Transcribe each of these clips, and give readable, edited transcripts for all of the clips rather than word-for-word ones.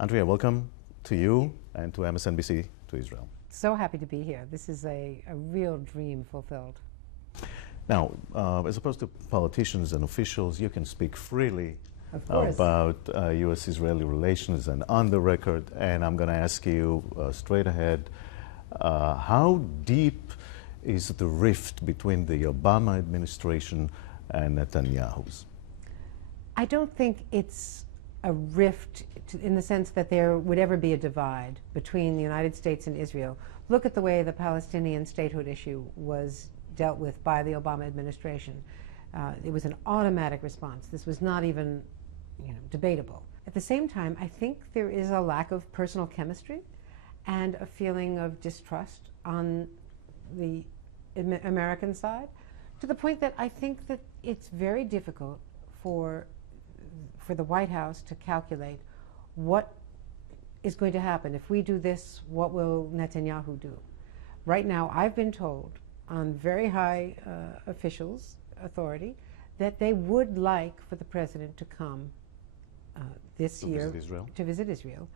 Andrea, welcome to you and to MSNBC to Israel. So happy to be here. This is a real dream fulfilled. Now, as opposed to politicians and officials, you can speak freely Of about U.S.-Israeli relations and on the record, and I'm going to ask you straight ahead, how deep is the rift between the Obama administration and Netanyahu's? I don't think it's a rift in the sense that there would ever be a divide between the United States and Israel. Look at the way the Palestinian statehood issue was dealt with by the Obama administration. It was an automatic response. This was not even debatable. At the same time, I think there is a lack of personal chemistry and a feeling of distrust on the American side, to the point that I think that it's very difficult for the White House to calculate what is going to happen. If we do this, what will Netanyahu do? Right now, I've been told on very high officials' authority that they would like for the president to come this year to visit Israel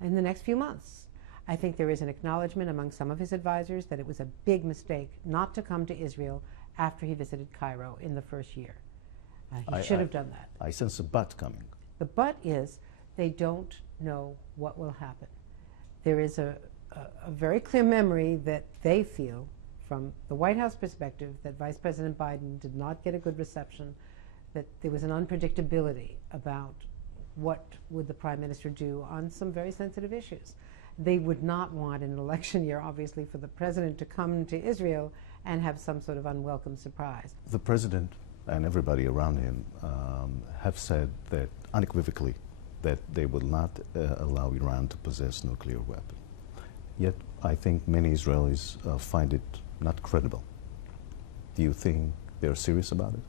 in the next few months. I think there is an acknowledgement among some of his advisors that it was a big mistake not to come to Israel after he visited Cairo in the first year. He should have done that. I sense a but coming. The but is they don't know what will happen. There is a very clear memory that they feel, from the White House perspective, that Vice President Biden did not get a good reception, that there was an unpredictability about what would the Prime Minister do on some very sensitive issues. They would not want in an election year, obviously, for the President to come to Israel and have some sort of unwelcome surprise. The President and everybody around him have said that unequivocally that they will not allow Iran to possess nuclear weapons. Yet I think many Israelis find it not credible. Do you think they're serious about it?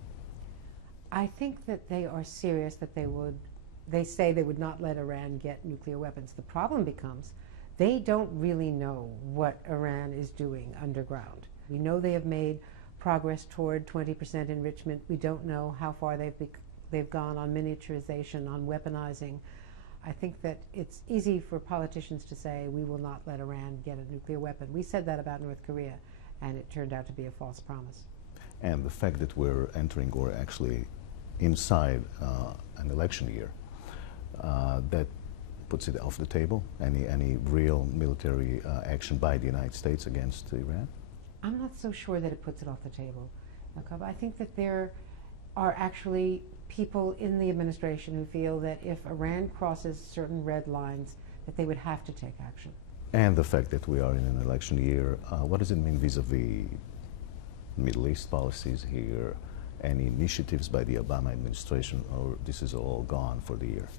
I think that they are serious, that they say they would not let Iran get nuclear weapons. The problem becomes they don't really know what Iran is doing underground. We know they have made progress toward 20% enrichment. We don't know how far they've gone on miniaturization, on weaponizing. I think that it's easy for politicians to say we will not let Iran get a nuclear weapon. We said that about North Korea, and it turned out to be a false promise. And the fact that we're entering, or actually inside an election year, that puts it off the table, any real military action by the United States against Iran? I'm not so sure that it puts it off the table, Jacob. I think that there are actually people in the administration who feel that if Iran crosses certain red lines, that they would have to take action. And the fact that we are in an election year, what does it mean vis-a-vis Middle East policies here, any initiatives by the Obama administration, or this is all gone for the year?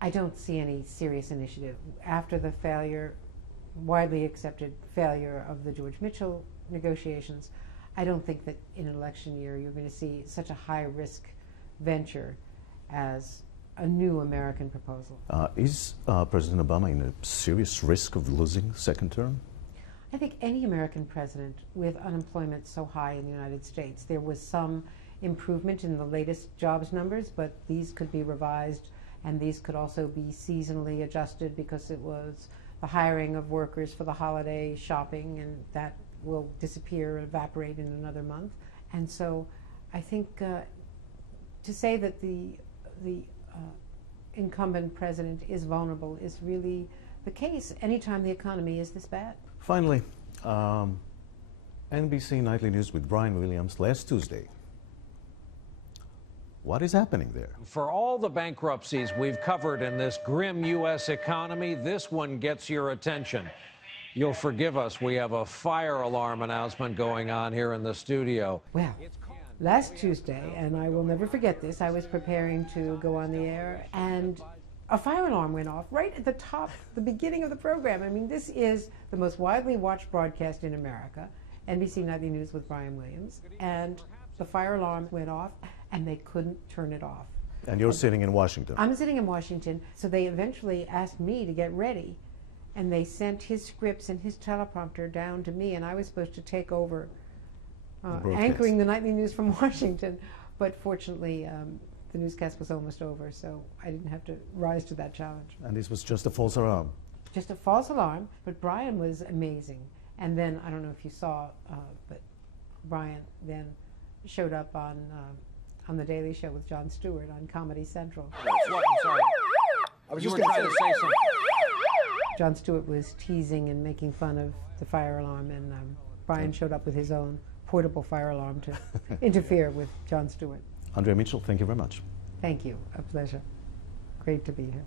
I don't see any serious initiative. After the widely accepted failure of the George Mitchell negotiations, I don't think that in an election year you're going to see such a high-risk venture as a new American proposal. Is President Obama in a serious risk of losing second term? I think any American president with unemployment so high in the United States, there was some improvement in the latest jobs numbers, but these could be revised, and these could also be seasonally adjusted because it was the hiring of workers for the holiday shopping, and that will disappear, evaporate in another month. And so I think to say that the incumbent president is vulnerable is really the case anytime the economy is this bad. Finally, NBC Nightly News with Brian Williams last Tuesday. What is happening there? For all the bankruptcies we've covered in this grim U.S. economy, this one gets your attention. You'll forgive us, we have a fire alarm announcement going on here in the studio. Well, last Tuesday, and I will never forget this, I was preparing to go on the air, and a fire alarm went off right at the top, the beginning of the program. I mean, this is the most widely watched broadcast in America, NBC Nightly News with Brian Williams, and the fire alarm went off, and they couldn't turn it off. And you're sitting in Washington. I'm sitting in Washington, so they eventually asked me to get ready, and they sent his scripts and his teleprompter down to me, and I was supposed to take over anchoring the nightly news from Washington. But fortunately, the newscast was almost over, so I didn't have to rise to that challenge. And this was just a false alarm. Just a false alarm, but Brian was amazing. And then, I don't know if you saw, but Brian then showed up on The Daily Show with Jon Stewart on Comedy Central. What? I'm sorry. I was just trying to say something. Jon Stewart was teasing and making fun of the fire alarm, and Brian showed up with his own portable fire alarm to interfere with Jon Stewart. Andrea Mitchell, thank you very much. Thank you. A pleasure. Great to be here.